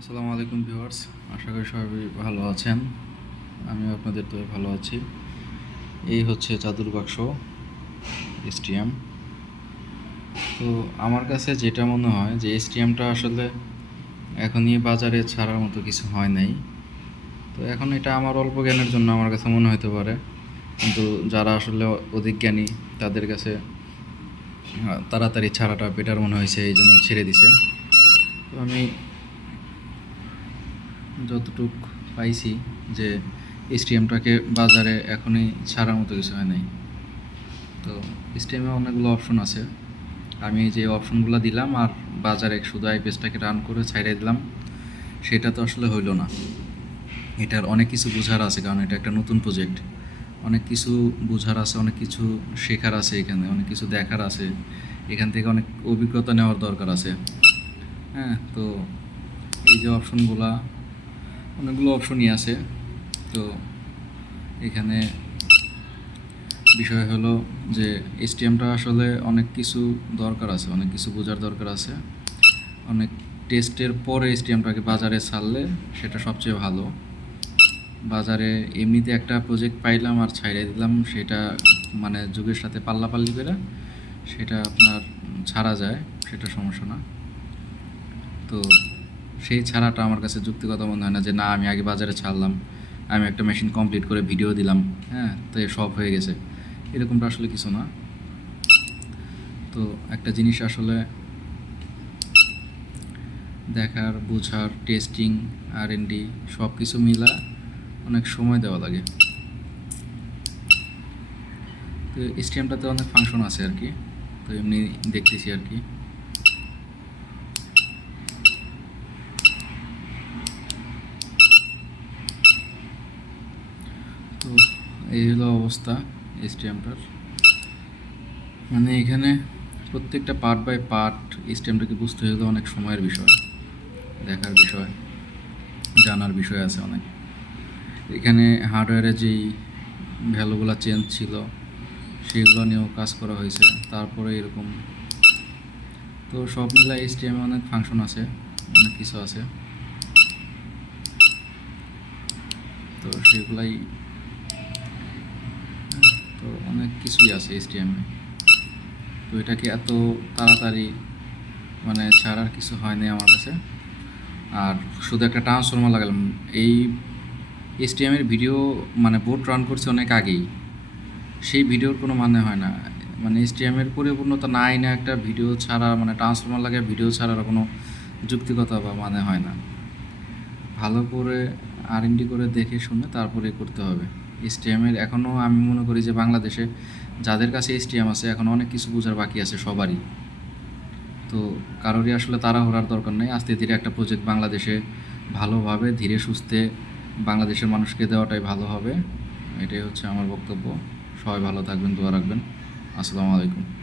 আসসালামু আলাইকুম ভিউয়ার্স, আশা করি সবাই ভালো আছেন। আমিও আপনাদের তো ভালো আছি। এই হচ্ছে চাদুর বাক্স এসটিএম তো আমার কাছে যেটা মনে হয় যে এসটিএমটা আসলে এখনই বাজারে ছাড়ার মতো কিছু হয় নাই। তো এখন এটা আমার অল্প জ্ঞানের জন্য আমার কাছে মনে হতে পারে। কিন্তু যারা আসলে অধিক জ্ঞানী, তাদের কাছে তাড়াতাড়ি ছাড়াটা বেটার মনে হয়েছে এই জন্য ছেড়ে দিছে। তো আমি যতটুক পাইছি যে এসটিএমটাকে বাজারে এখনই ছাড়ার মতো কিছু হয় নাই। তো এসটিএমে অনেকগুলো অপশন আছে। আমি যে অপশনগুলো দিলাম আর বাজারে শুধু আইপিএসটাকে রান করে ছাইড়ে দিলাম, সেটা তো আসলে হইল না। এটার অনেক কিছু বোঝার আছে, কারণ এটা একটা নতুন প্রজেক্ট অনেক কিছু বোঝার আছে, অনেক কিছু শেখার আছে এখানে, অনেক কিছু দেখার আছে। এখান থেকে অনেক অভিজ্ঞতা নেওয়ার দরকার আছে। হ্যাঁ তো এই যে অপশনগুলা অনেকগুলো অপশনই আছে। তো এখানে বিষয় হলো যে এসটিএমটা আসলে অনেক কিছু দরকার আছে, অনেক কিছু বোঝার দরকার আছে। অনেক টেস্টের পরে এসটিএমটাকে বাজারে ছাড়লে সেটা সবচেয়ে ভালো। বাজারে এমনিতে একটা প্রজেক্ট পাইলাম আর ছাইড়ে দিলাম, সেটা মানে যুগের সাথে পাল্লাপাল্লি করে সেটা আপনার ছাড়া যায়, সেটা সমস্যা না। তো সেই ছাড়াটা আমার কাছে যুক্তিগত মনে হয় না যে, না, আমি আগে বাজারে ছাড়লাম, আমি একটা মেশিন কমপ্লিট করে ভিডিও দিলাম। হ্যাঁ তো সব হয়ে গেছে। এরকমটা আসলে কিছু না। তো একটা জিনিস আসলে দেখার, বোঝার টেস্টিং আর এন ডি সব কিছু মিলা অনেক সময় দেওয়া লাগে। তো স্টেমটাতে অনেক ফাংশন আছে আর কি। তো এমনি দেখতেছি আর কি তো এই হলো অবস্থা স্টেমটার মানে এখানে প্রত্যেকটা পার্ট বাই পার্ট স্টেমটাকে বুঝতে হলে অনেক সময়ের বিষয়, দেখার বিষয়, জানার বিষয় আছে অনেক। এখানে হার্ডওয়্যারে যেই ভ্যালুগুলো চেঞ্জ ছিল, সেগুলো নিয়েও কাজ করা হয়েছে, তারপরে এরকম। তো সব মিলাই এসটিএমে অনেক ফাংশন আছে, অনেক কিছু আছে। তো সেগুলাই তো অনেক কিছুই আছে এসটিএমে তো এটাকে এত তাড়াতাড়ি মানে ছাড়ার কিছু হয়নি আমার কাছে। আর শুধু একটা ট্রান্সফর্মার লাগালাম। এই এসটিএমের ভিডিও মানে বোর্ড রান করছে অনেক আগেই। সেই ভিডিওর কোনো মানে হয় না। মানে এসটিএমের পরিপূর্ণতা নাই না একটা ভিডিও ছাড়া মানে ট্রান্সফর্মার লাগে ভিডিও ছাড়ার কোনো যুক্তিকতা বা মানে হয় না। ভালো করে আর করে দেখে শুনে তারপরে করতে হবে। এসটিএমের এখনও আমি মনে করি যে বাংলাদেশে যাদের কাছে এসটিএম আছে, এখন অনেক কিছু বোঝার বাকি আছে সবারই। তো কারোরই আসলে তারা তাড়াহুড়ার দরকার নেই। আস্তে ধীরে একটা প্রজেক্ট বাংলাদেশে ভালোভাবে, ধীরে সুস্থে বাংলাদেশের মানুষকে দেওয়াটাই ভালো হবে। এটাই হচ্ছে আমার বক্তব্য। সবাই ভালো থাকবেন, দোয়া রাখবেন। আসসালামু আলাইকুম।